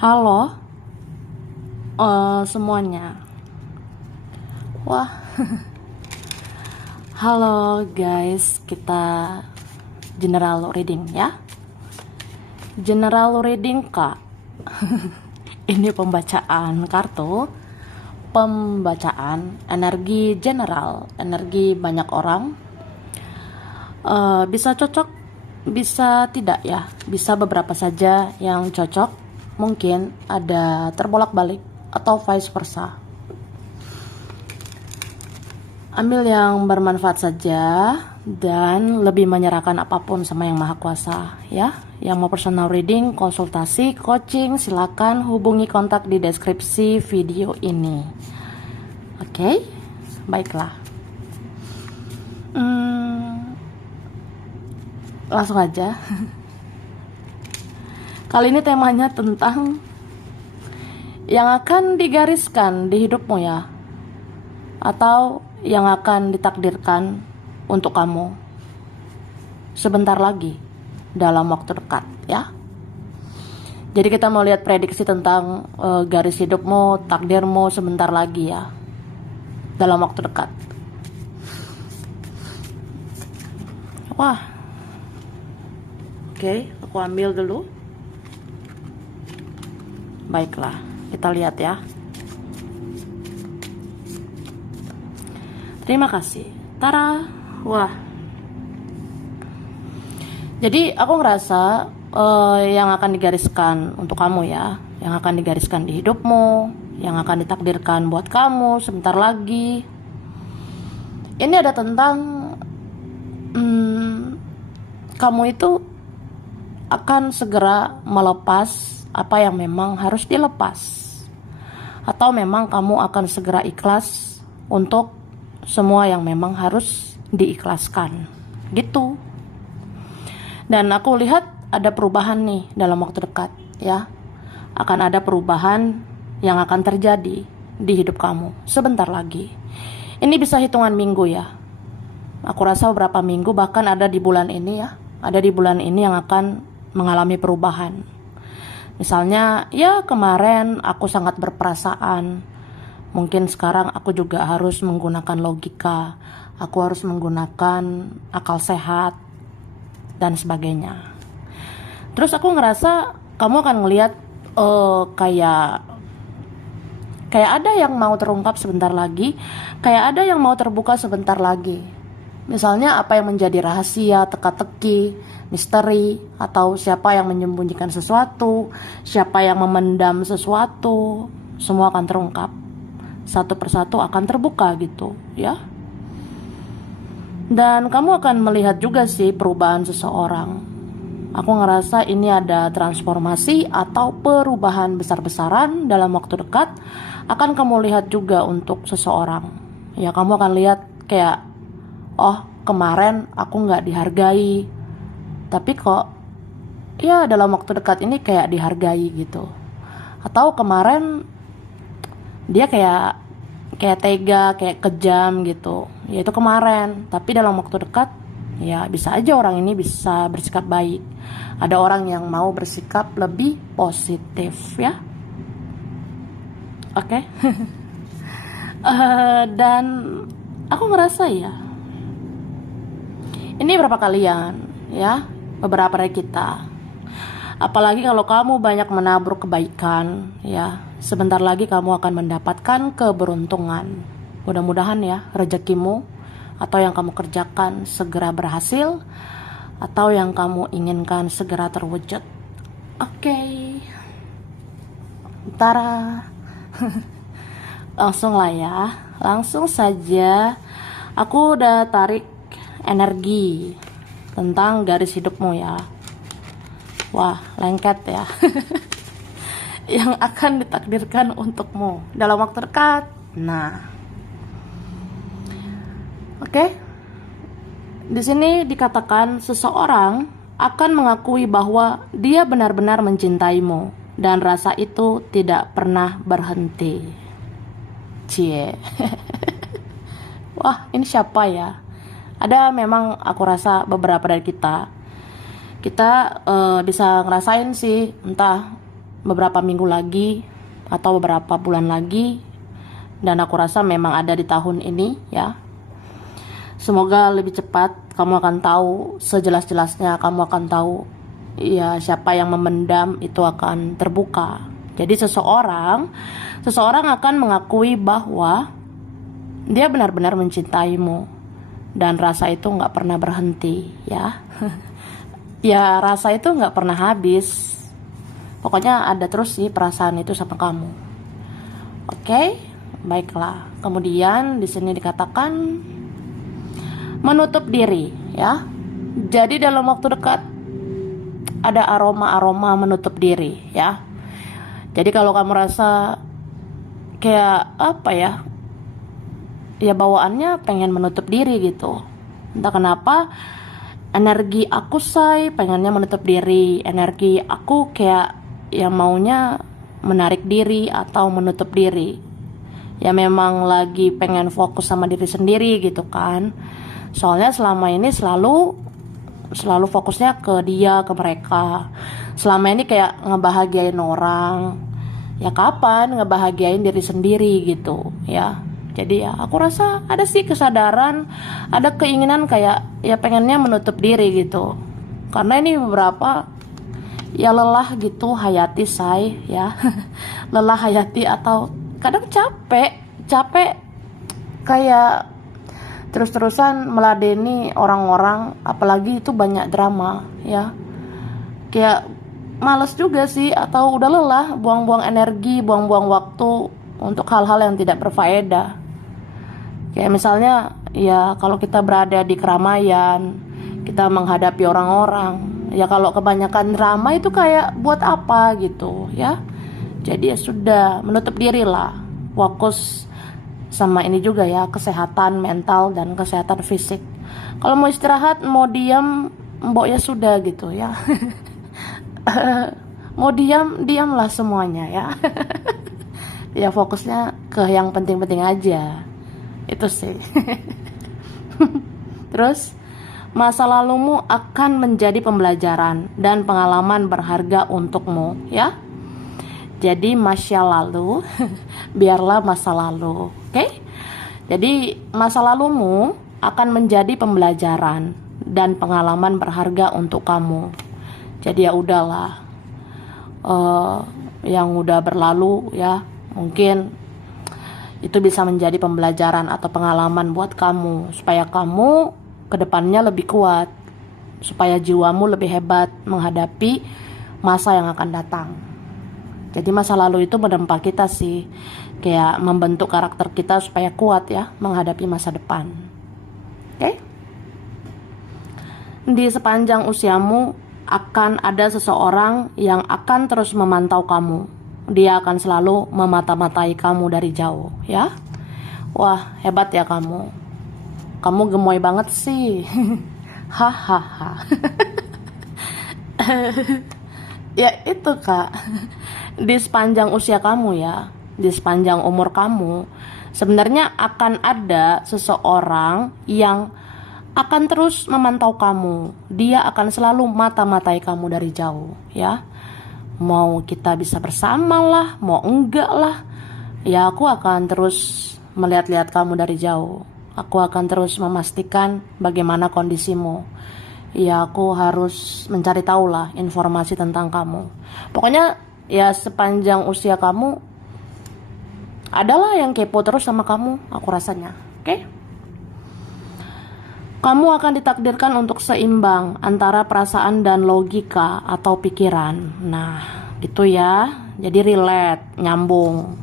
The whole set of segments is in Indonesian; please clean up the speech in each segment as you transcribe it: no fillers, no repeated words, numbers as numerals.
Halo, semuanya. Wah, halo guys, kita general reading ya. General reading Kak. Ini pembacaan kartu, pembacaan energi general, energi banyak orang. Bisa cocok, bisa tidak ya, bisa beberapa saja yang cocok. Mungkin ada terbolak-balik atau vice versa. Ambil yang bermanfaat saja dan lebih menyerahkan apapun sama Yang Maha Kuasa ya. Yang mau personal reading, konsultasi, coaching, silakan hubungi kontak di deskripsi video ini. Oke, baiklah. Langsung aja. Kali ini temanya tentang yang akan digariskan di hidupmu ya, atau yang akan ditakdirkan untuk kamu sebentar lagi dalam waktu dekat ya. Jadi kita mau lihat prediksi tentang garis hidupmu, takdirmu sebentar lagi ya, dalam waktu dekat. Wah, oke, aku ambil dulu. Baiklah, kita lihat ya. Terima kasih. Tara. Wah. Jadi aku ngerasa yang akan digariskan untuk kamu ya, yang akan digariskan di hidupmu, yang akan ditakdirkan buat kamu sebentar lagi. Ini ada tentang kamu itu akan segera melepas apa yang memang harus dilepas, atau memang kamu akan segera ikhlas untuk semua yang memang harus diikhlaskan gitu. Dan aku lihat ada perubahan nih dalam waktu dekat ya, akan ada perubahan yang akan terjadi di hidup kamu sebentar lagi. Ini bisa hitungan minggu ya, aku rasa beberapa minggu, bahkan ada di bulan ini ya, ada di bulan ini yang akan mengalami perubahan. Misalnya, ya kemarin aku sangat berperasaan, mungkin sekarang aku juga harus menggunakan logika, aku harus menggunakan akal sehat, dan sebagainya. Terus aku ngerasa kamu akan ngelihat kayak ada yang mau terungkap sebentar lagi, kayak ada yang mau terbuka sebentar lagi. Misalnya apa yang menjadi rahasia, teka-teki, misteri, atau siapa yang menyembunyikan sesuatu, siapa yang memendam sesuatu, semua akan terungkap. Satu persatu akan terbuka gitu ya. Dan kamu akan melihat juga sih perubahan seseorang. Aku ngerasa ini ada transformasi atau perubahan besar-besaran dalam waktu dekat akan kamu lihat juga untuk seseorang. Ya kamu akan lihat kayak, oh kemarin aku gak dihargai, tapi kok ya dalam waktu dekat ini kayak dihargai gitu. Atau kemarin dia kayak tega, kayak kejam gitu, ya itu kemarin, tapi dalam waktu dekat ya bisa aja orang ini bisa bersikap baik. Ada orang yang mau bersikap lebih positif ya. Oke. Dan aku ngerasa ya, ini berapa kalian ya, beberapa dari kita. Apalagi kalau kamu banyak menabur kebaikan ya, sebentar lagi kamu akan mendapatkan keberuntungan. Mudah-mudahan ya rezekimu atau yang kamu kerjakan segera berhasil, atau yang kamu inginkan segera terwujud. Oke. Tara. Langsung lah ya, langsung saja. Aku udah tarik energi tentang garis hidupmu ya. Wah, lengket ya. Yang akan ditakdirkan untukmu dalam waktu dekat. Nah, oke. Di sini dikatakan seseorang akan mengakui bahwa dia benar-benar mencintaimu dan rasa itu tidak pernah berhenti. Cie. Wah, ini siapa ya? Ada memang aku rasa beberapa dari kita bisa ngerasain sih, entah beberapa minggu lagi atau beberapa bulan lagi, dan aku rasa memang ada di tahun ini ya. Semoga lebih cepat kamu akan tahu, sejelas-jelasnya kamu akan tahu ya, siapa yang memendam itu akan terbuka. Jadi seseorang akan mengakui bahwa dia benar-benar mencintaimu, dan rasa itu nggak pernah berhenti ya. Ya, rasa itu nggak pernah habis. Pokoknya ada terus sih perasaan itu sama kamu. Oke, baiklah. Kemudian di sini dikatakan menutup diri ya. Jadi dalam waktu dekat ada aroma-aroma menutup diri ya. Jadi kalau kamu rasa kayak apa ya, ya bawaannya pengen menutup diri gitu. Entah kenapa energi aku pengennya menutup diri, energi aku kayak yang maunya menarik diri atau menutup diri. Ya memang lagi pengen fokus sama diri sendiri gitu kan. Soalnya selama ini selalu fokusnya ke dia, ke mereka. Selama ini kayak ngebahagiain orang. Ya kapan ngebahagiain diri sendiri gitu ya. Jadi ya aku rasa ada sih kesadaran, ada keinginan kayak ya pengennya menutup diri gitu. Karena ini beberapa ya lelah gitu hayati ya. Lelah hayati atau kadang capek kayak terus-terusan meladeni orang-orang, apalagi itu banyak drama ya. Kayak males juga sih, atau udah lelah buang-buang energi, buang-buang waktu untuk hal-hal yang tidak berfaedah. Kayak misalnya ya kalau kita berada di keramaian, kita menghadapi orang-orang, ya kalau kebanyakan drama itu kayak buat apa gitu ya. Jadi ya sudah, menutup diri lah, fokus sama ini juga ya, kesehatan mental dan kesehatan fisik. Kalau mau istirahat, mau diam, mbok ya sudah gitu ya. Mau diamlah semuanya ya. Ya fokusnya ke yang penting-penting aja. Itu sih. Terus masa lalumu akan menjadi pembelajaran dan pengalaman berharga untukmu ya. Jadi masa lalu biarlah masa lalu. Oke? Jadi masa lalumu akan menjadi pembelajaran dan pengalaman berharga untuk kamu. Jadi ya udahlah, yang udah berlalu ya, mungkin itu bisa menjadi pembelajaran atau pengalaman buat kamu, supaya kamu kedepannya lebih kuat, supaya jiwamu lebih hebat menghadapi masa yang akan datang. Jadi masa lalu itu menempa kita sih, kayak membentuk karakter kita supaya kuat ya menghadapi masa depan. Oke? Di sepanjang usiamu akan ada seseorang yang akan terus memantau kamu. Dia akan selalu memata-matai kamu dari jauh ya. Wah, hebat ya kamu. Kamu gemoy banget sih. Hahaha. Ya itu Kak. Di sepanjang usia kamu ya, di sepanjang umur kamu, sebenarnya akan ada seseorang yang akan terus memantau kamu. Dia akan selalu mata-matai kamu dari jauh ya. Mau kita bisa bersama lah, mau enggak lah, ya aku akan terus melihat-lihat kamu dari jauh. Aku akan terus memastikan bagaimana kondisimu. Ya aku harus mencari tahu lah informasi tentang kamu. Pokoknya ya sepanjang usia kamu adalah yang kepo terus sama kamu, aku rasanya. Oke? Kamu akan ditakdirkan untuk seimbang antara perasaan dan logika atau pikiran. Nah, gitu ya. Jadi relate, nyambung.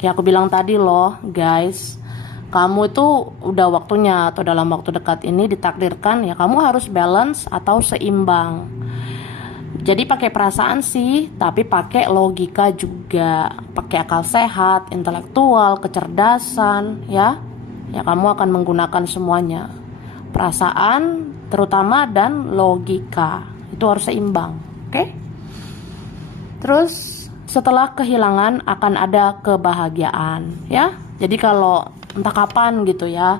Kayak aku bilang tadi loh, guys. Kamu itu udah waktunya atau dalam waktu dekat ini ditakdirkan ya kamu harus balance atau seimbang. Jadi pakai perasaan sih, tapi pakai logika juga, pakai akal sehat, intelektual, kecerdasan ya. Ya kamu akan menggunakan semuanya. Perasaan terutama dan logika. Itu harus seimbang, oke? Terus setelah kehilangan akan ada kebahagiaan ya. Jadi kalau entah kapan gitu ya,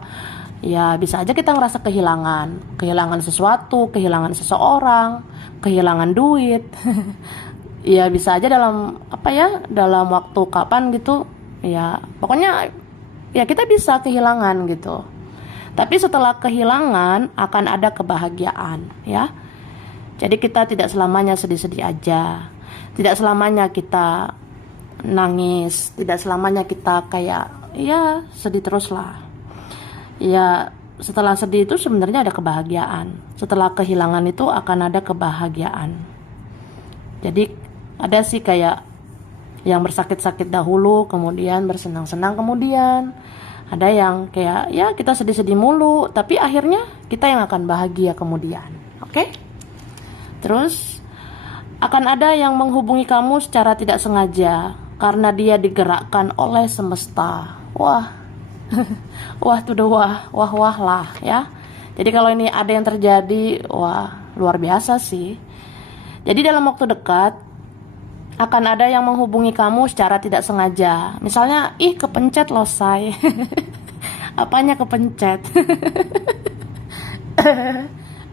ya bisa aja kita ngerasa kehilangan sesuatu, kehilangan seseorang, kehilangan duit, Ya bisa aja dalam apa ya, dalam waktu kapan gitu ya, pokoknya ya kita bisa kehilangan gitu. Tapi setelah kehilangan akan ada kebahagiaan ya. Jadi kita tidak selamanya sedih-sedih aja, tidak selamanya kita nangis, tidak selamanya kita kayak ya sedih terus lah. Ya setelah sedih itu sebenarnya ada kebahagiaan, setelah kehilangan itu akan ada kebahagiaan. Jadi ada sih kayak yang bersakit-sakit dahulu, kemudian bersenang-senang kemudian. Ada yang kayak ya kita sedih-sedih mulu, tapi akhirnya kita yang akan bahagia kemudian. Oke? Terus akan ada yang menghubungi kamu secara tidak sengaja karena dia digerakkan oleh semesta. Wah. Wah tuh udah wah lah ya. Jadi kalau ini ada yang terjadi, wah luar biasa sih. Jadi dalam waktu dekat akan ada yang menghubungi kamu secara tidak sengaja. Misalnya, kepencet loh say. Apanya kepencet?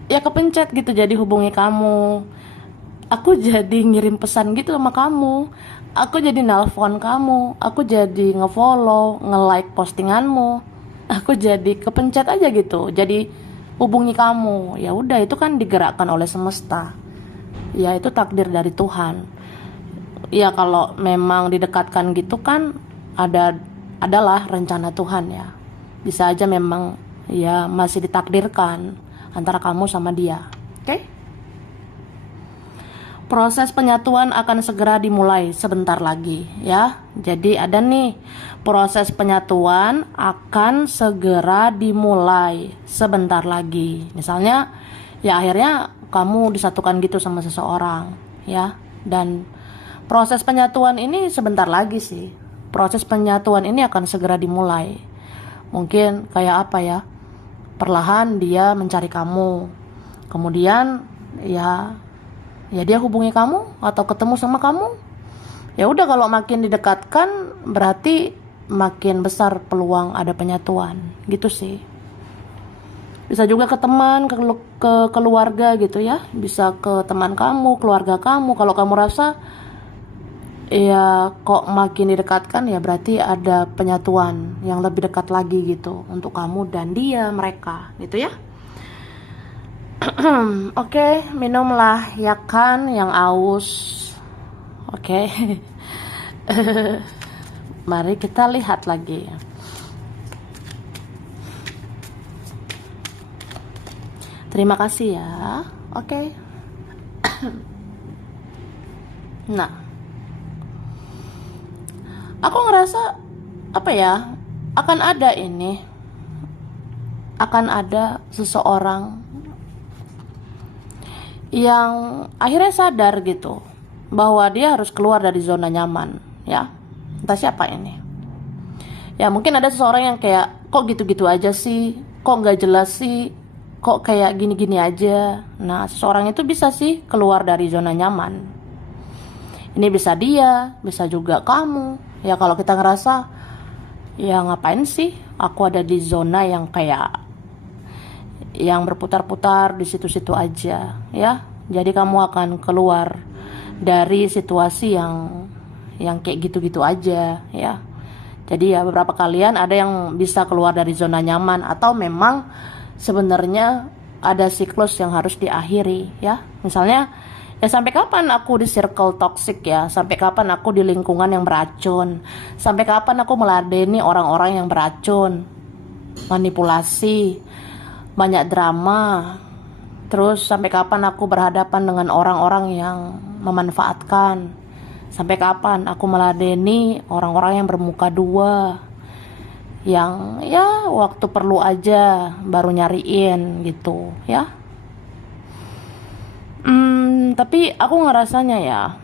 Ya kepencet gitu, jadi hubungi kamu. Aku jadi ngirim pesan gitu sama kamu. Aku jadi nelpon kamu. Aku jadi ngefollow, nge-like postinganmu. Aku jadi kepencet aja gitu. Jadi hubungi kamu. Ya udah, itu kan digerakkan oleh semesta. Ya itu takdir dari Tuhan. Ya kalau memang didekatkan gitu kan adalah rencana Tuhan ya. Bisa aja memang ya masih ditakdirkan antara kamu sama dia. Oke? Proses penyatuan akan segera dimulai sebentar lagi ya. Jadi ada nih, proses penyatuan akan segera dimulai sebentar lagi. Misalnya ya akhirnya kamu disatukan gitu sama seseorang ya. Dan proses penyatuan ini sebentar lagi sih. Proses penyatuan ini akan segera dimulai. Mungkin kayak apa ya? Perlahan dia mencari kamu. Kemudian ya dia hubungi kamu atau ketemu sama kamu. Ya udah, kalau makin didekatkan berarti makin besar peluang ada penyatuan gitu sih. Bisa juga ke teman, ke keluarga gitu ya. Bisa ke teman kamu, keluarga kamu. Kalau kamu rasa ya kok makin didekatkan, ya berarti ada penyatuan yang lebih dekat lagi gitu untuk kamu dan dia, mereka gitu ya. Oke, minumlah ya kan yang aus. Oke. Mari kita lihat lagi. Terima kasih ya. Oke. Nah, aku ngerasa apa ya? Akan ada seseorang yang akhirnya sadar gitu bahwa dia harus keluar dari zona nyaman ya. Entah siapa ini. Ya mungkin ada seseorang yang kayak kok gitu-gitu aja sih, kok gak jelas sih, kok kayak gini-gini aja. Nah seseorang itu bisa sih keluar dari zona nyaman. Ini bisa dia, bisa juga kamu. Ya kalau kita ngerasa ya ngapain sih aku ada di zona yang kayak yang berputar-putar di situ-situ aja ya. Jadi kamu akan keluar dari situasi yang kayak gitu-gitu aja ya. Jadi ya beberapa kalian ada yang bisa keluar dari zona nyaman, atau memang sebenarnya ada siklus yang harus diakhiri ya. Misalnya ya sampai kapan aku di circle toxic ya, sampai kapan aku di lingkungan yang beracun, sampai kapan aku meladeni orang-orang yang beracun, manipulasi, banyak drama. Terus sampai kapan aku berhadapan dengan orang-orang yang memanfaatkan, sampai kapan aku meladeni orang-orang yang bermuka dua, yang ya waktu perlu aja baru nyariin gitu ya. Tapi aku ngerasanya ya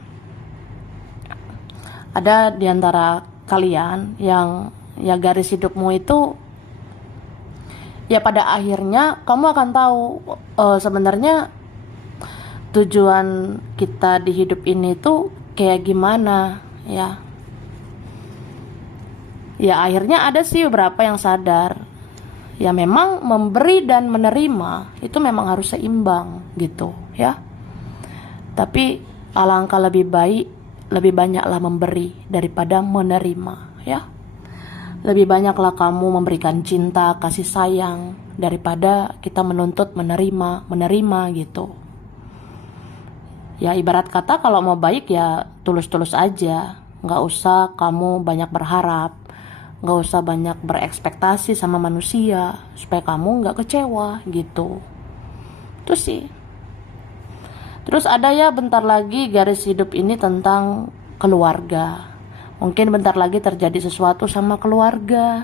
ada diantara kalian yang ya garis hidupmu itu ya pada akhirnya kamu akan tahu sebenarnya tujuan kita di hidup ini tuh kayak gimana ya. Ya akhirnya ada sih beberapa yang sadar ya memang memberi dan menerima itu memang harus seimbang gitu ya. Tapi alangkah lebih baik, lebih banyaklah memberi daripada menerima, ya. Lebih banyaklah kamu memberikan cinta, kasih sayang, daripada kita menuntut menerima gitu. Ya ibarat kata kalau mau baik ya tulus-tulus aja. Nggak usah kamu banyak berharap, nggak usah banyak berekspektasi sama manusia, supaya kamu nggak kecewa gitu. Itu sih. Terus ada ya bentar lagi garis hidup ini tentang keluarga. Mungkin bentar lagi terjadi sesuatu sama keluarga,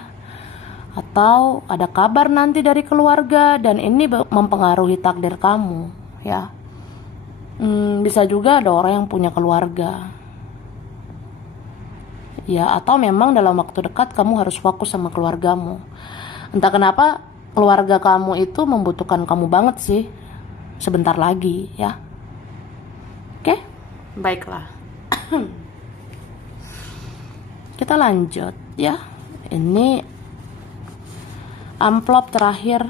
atau ada kabar nanti dari keluarga dan ini mempengaruhi takdir kamu, ya. Bisa juga ada orang yang punya keluarga, ya, atau memang dalam waktu dekat kamu harus fokus sama keluargamu. Entah kenapa keluarga kamu itu membutuhkan kamu banget sih sebentar lagi, ya. Oke, baiklah. Kita lanjut ya. Ini amplop terakhir.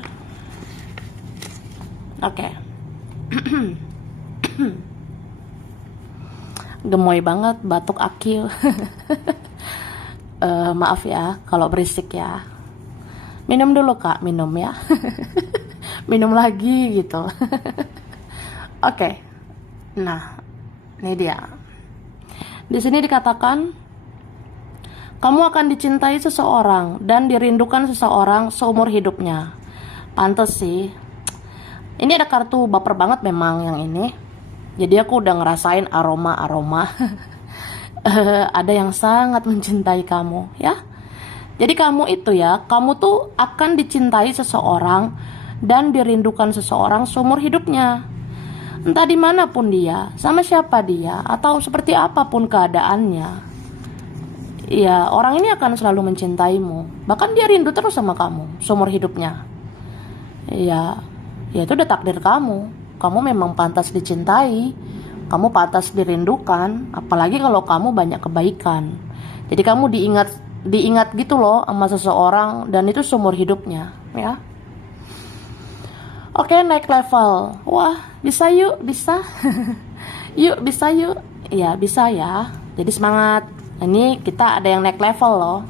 Oke. Gemoy banget, batuk akil. Maaf ya kalau berisik ya. Minum dulu Kak, minum ya. Minum lagi gitu. Oke. Nah, ini dia. Di sini dikatakan kamu akan dicintai seseorang dan dirindukan seseorang seumur hidupnya. Pantes sih. Ini ada kartu baper banget memang yang ini. Jadi aku udah ngerasain aroma-aroma. Ada yang sangat mencintai kamu, ya. Jadi kamu itu ya, kamu tuh akan dicintai seseorang dan dirindukan seseorang seumur hidupnya. Entah dimanapun dia, sama siapa dia, atau seperti apapun keadaannya. Ya, orang ini akan selalu mencintaimu. Bahkan dia rindu terus sama kamu seumur hidupnya. Ya itu udah takdir kamu. Kamu memang pantas dicintai, kamu pantas dirindukan, apalagi kalau kamu banyak kebaikan. Jadi kamu diingat gitu loh sama seseorang, dan itu seumur hidupnya, ya. Oke, naik level. Wah, bisa yuk, bisa. Yuk, bisa yuk. Ya, bisa ya. Jadi semangat. Ini kita ada yang naik level loh.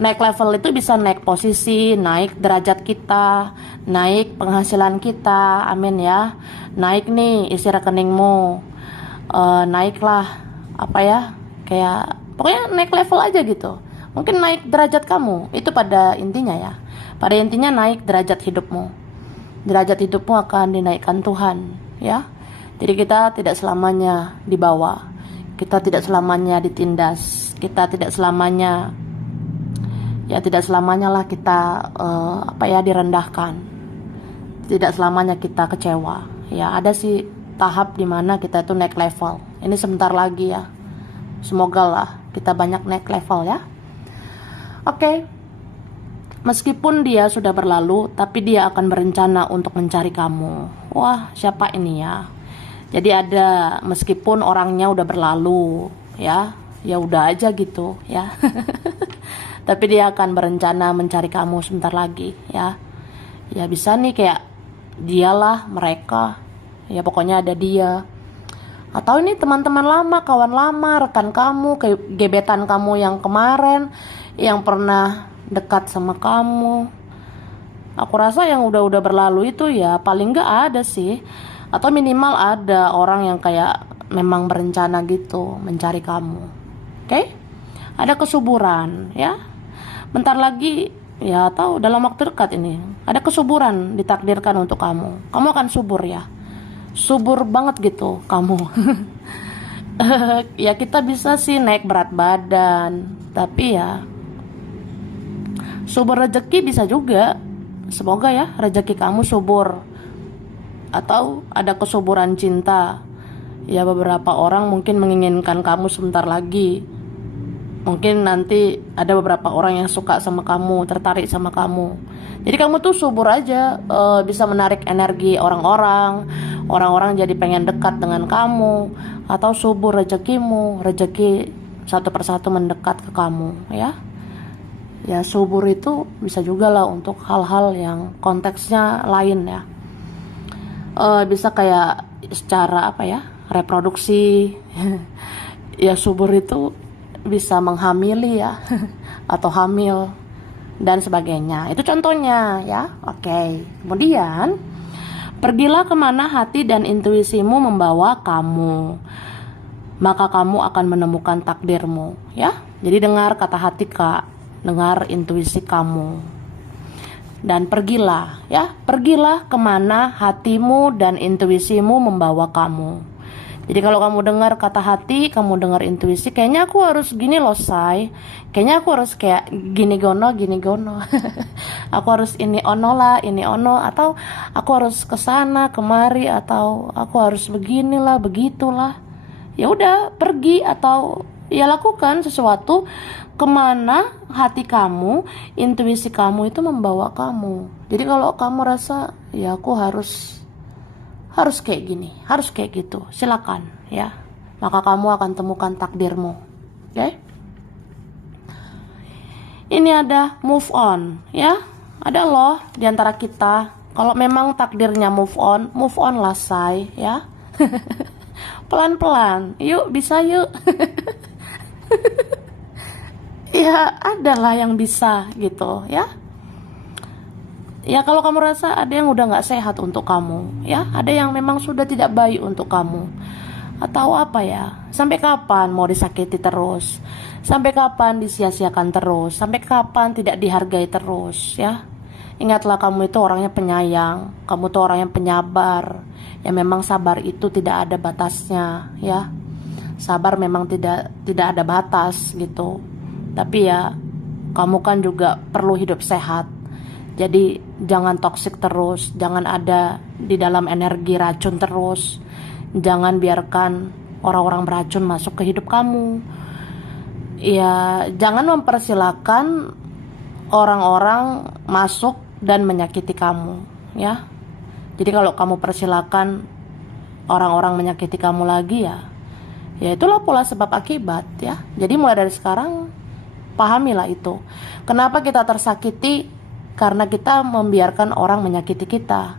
Naik level itu bisa naik posisi, naik derajat kita, naik penghasilan kita, amin ya. Naik nih isi rekeningmu, naiklah apa ya, kayak pokoknya naik level aja gitu. Mungkin naik derajat kamu, itu pada intinya ya. Pada intinya naik derajat hidupmu. Derajat hidupmu akan dinaikkan Tuhan, ya. Jadi kita tidak selamanya di bawah, kita tidak selamanya ditindas, kita tidak selamanya lah kita direndahkan, tidak selamanya kita kecewa. Ya ada sih tahap dimana kita itu naik level. Ini sebentar lagi ya, semoga lah kita banyak naik level ya. Oke. Meskipun dia sudah berlalu, tapi dia akan berencana untuk mencari kamu. Wah, siapa ini ya? Jadi ada, meskipun orangnya udah berlalu, ya udah aja gitu, ya. Tapi dia akan berencana mencari kamu sebentar lagi, ya. Ya bisa nih kayak dialah, mereka, ya pokoknya ada dia. Atau ini teman-teman lama, kawan lama, rekan kamu, gebetan kamu yang kemarin, yang pernah dekat sama kamu. Aku rasa yang udah berlalu itu ya paling gak ada sih, atau minimal ada orang yang kayak memang berencana gitu mencari kamu. Oke? Ada kesuburan ya. Bentar lagi ya, atau dalam waktu dekat ini ada kesuburan ditakdirkan untuk kamu. Kamu akan subur ya. Subur banget gitu kamu. Ya kita bisa sih naik berat badan, tapi ya subur rezeki bisa juga. Semoga ya rezeki kamu subur. Atau ada kesuburan cinta. Ya beberapa orang mungkin menginginkan kamu sebentar lagi. Mungkin nanti ada beberapa orang yang suka sama kamu, tertarik sama kamu. Jadi kamu tuh subur aja, bisa menarik energi orang-orang. Orang-orang jadi pengen dekat dengan kamu. Atau subur rezekimu, rezeki satu persatu mendekat ke kamu, ya. Ya subur itu bisa juga lah untuk hal-hal yang konteksnya lain ya. Bisa kayak secara reproduksi. Ya subur itu bisa menghamili ya atau hamil dan sebagainya. Itu contohnya ya. Oke. Kemudian pergilah kemana hati dan intuisimu membawa kamu, maka kamu akan menemukan takdirmu ya. Jadi dengar kata hati Kak, dengar intuisi kamu, dan pergilah ya. Pergilah kemana hatimu dan intuisimu membawa kamu. Jadi kalau kamu dengar kata hati, kamu dengar intuisi, kayaknya aku harus gini loh say, kayaknya aku harus kayak gini gono aku harus ini ono lah, ini ono, atau aku harus kesana kemari, atau aku harus beginilah begitulah. Ya udah, pergi atau ya lakukan sesuatu kemana hati kamu, intuisi kamu itu membawa kamu. Jadi kalau kamu rasa ya aku harus kayak gini, harus kayak gitu, silakan ya, maka kamu akan temukan takdirmu. Oke? Ini ada move on ya, ada loh diantara kita kalau memang takdirnya move on lah say ya. Pelan-pelan, yuk, bisa yuk. Ya adalah yang bisa gitu ya. Ya kalau kamu rasa ada yang udah gak sehat untuk kamu ya, ada yang memang sudah tidak baik untuk kamu, atau apa ya, sampai kapan mau disakiti terus, sampai kapan disia-siakan terus, sampai kapan tidak dihargai terus ya. Ingatlah kamu itu orangnya penyayang, kamu tuh orang yang penyabar. Ya memang sabar itu tidak ada batasnya ya. Sabar memang tidak ada batas gitu. Tapi ya kamu kan juga perlu hidup sehat. Jadi jangan toksik terus, jangan ada di dalam energi racun terus. Jangan biarkan orang-orang beracun masuk ke hidup kamu. Ya jangan mempersilahkan orang-orang masuk dan menyakiti kamu ya. Jadi kalau kamu persilakan orang-orang menyakiti kamu lagi ya itulah pola sebab akibat ya. Jadi mulai dari sekarang pahamilah itu. Kenapa kita tersakiti? Karena kita membiarkan orang menyakiti kita.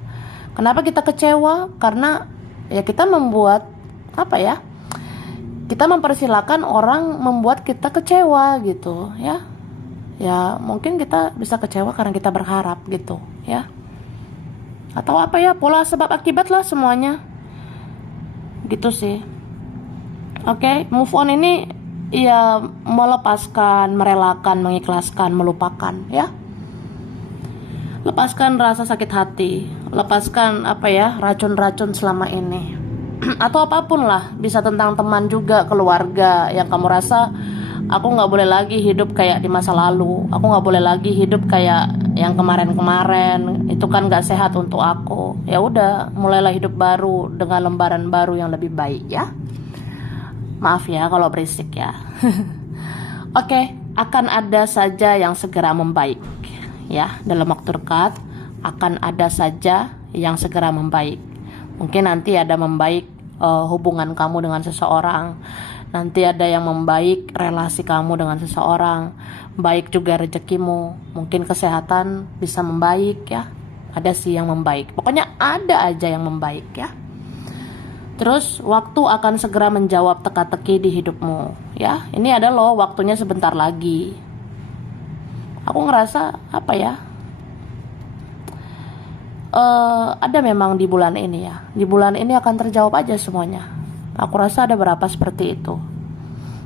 Kenapa kita kecewa? Karena ya kita membuat apa ya? Kita mempersilahkan orang membuat kita kecewa gitu ya. Ya mungkin kita bisa kecewa karena kita berharap gitu ya. Atau apa ya, pola sebab akibat lah semuanya. Gitu sih. Oke, move on ini ya melepaskan, merelakan, mengikhlaskan, melupakan ya. Lepaskan rasa sakit hati, lepaskan apa ya, racun-racun selama ini. Atau apapun lah, bisa tentang teman juga, keluarga, yang kamu rasa aku gak boleh lagi hidup kayak di masa lalu, aku gak boleh lagi hidup kayak yang kemarin-kemarin, itu kan gak sehat untuk aku. Ya udah, mulailah hidup baru dengan lembaran baru yang lebih baik ya. Maaf ya kalau berisik ya. Oke, akan ada saja yang segera membaik ya, dalam waktu dekat akan ada saja yang segera membaik. Mungkin nanti ada membaik hubungan kamu dengan seseorang, nanti ada yang membaik relasi kamu dengan seseorang, baik juga rezekimu, mungkin kesehatan bisa membaik ya. Ada sih yang membaik, pokoknya ada aja yang membaik ya. Terus waktu akan segera menjawab teka-teki di hidupmu ya. Ini ada loh waktunya sebentar lagi. Aku ngerasa apa ya, ada memang di bulan ini ya. Di bulan ini akan terjawab aja semuanya. Aku rasa ada berapa seperti itu.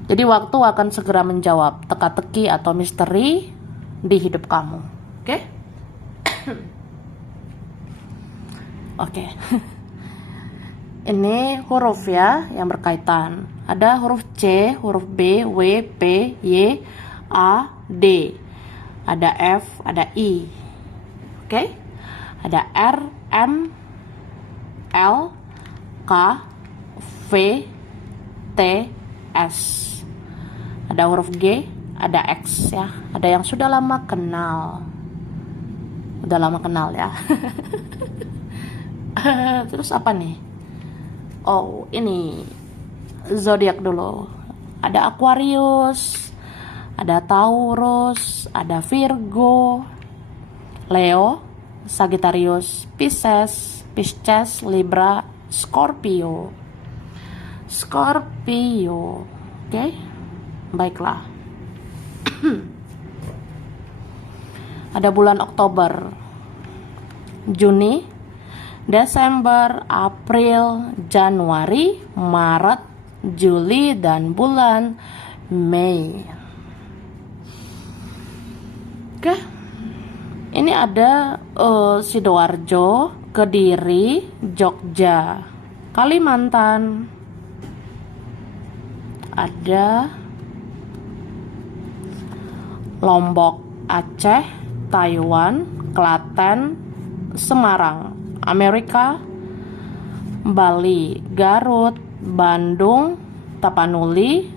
Jadi waktu akan segera menjawab teka-teki atau misteri di hidup kamu. Oke? Oke. Ini huruf ya yang berkaitan. Ada huruf C, huruf B, W, P, Y, A, D. Ada F, ada I. Oke? Ada R, M, L, K, V, T, S. Ada huruf G, ada X ya. Ada yang sudah lama kenal. Udah lama kenal ya. Terus apa nih? Oh, ini zodiak dulu. Ada Aquarius, ada Taurus, ada Virgo, Leo, Sagittarius, Pisces, Libra, Scorpio. Scorpio. Oke, baiklah. Ada bulan Oktober, Juni, Desember, April, Januari, Maret, Juli, dan bulan Mei. Oke, ini ada Sidoarjo, Kediri, Jogja, Kalimantan, ada Lombok, Aceh, Taiwan, Klaten, Semarang, Amerika, Bali, Garut, Bandung, Tapanuli,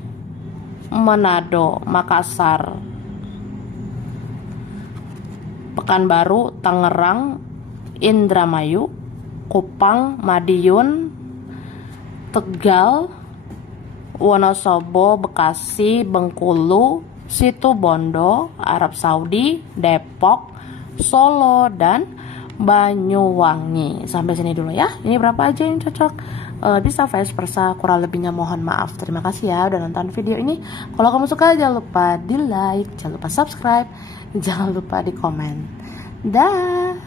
Manado, Makassar, Pekanbaru, Tangerang, Indramayu, Kupang, Madiun, Tegal, Wonosobo, Bekasi, Bengkulu, Situbondo, Arab Saudi, Depok, Solo, dan Banyuwangi. Sampai sini dulu ya. Ini berapa aja yang cocok? Bisa vice versa, kurang lebihnya mohon maaf. Terima kasih ya udah nonton video ini. Kalau kamu suka jangan lupa di like, jangan lupa subscribe, jangan lupa di komen. Dah.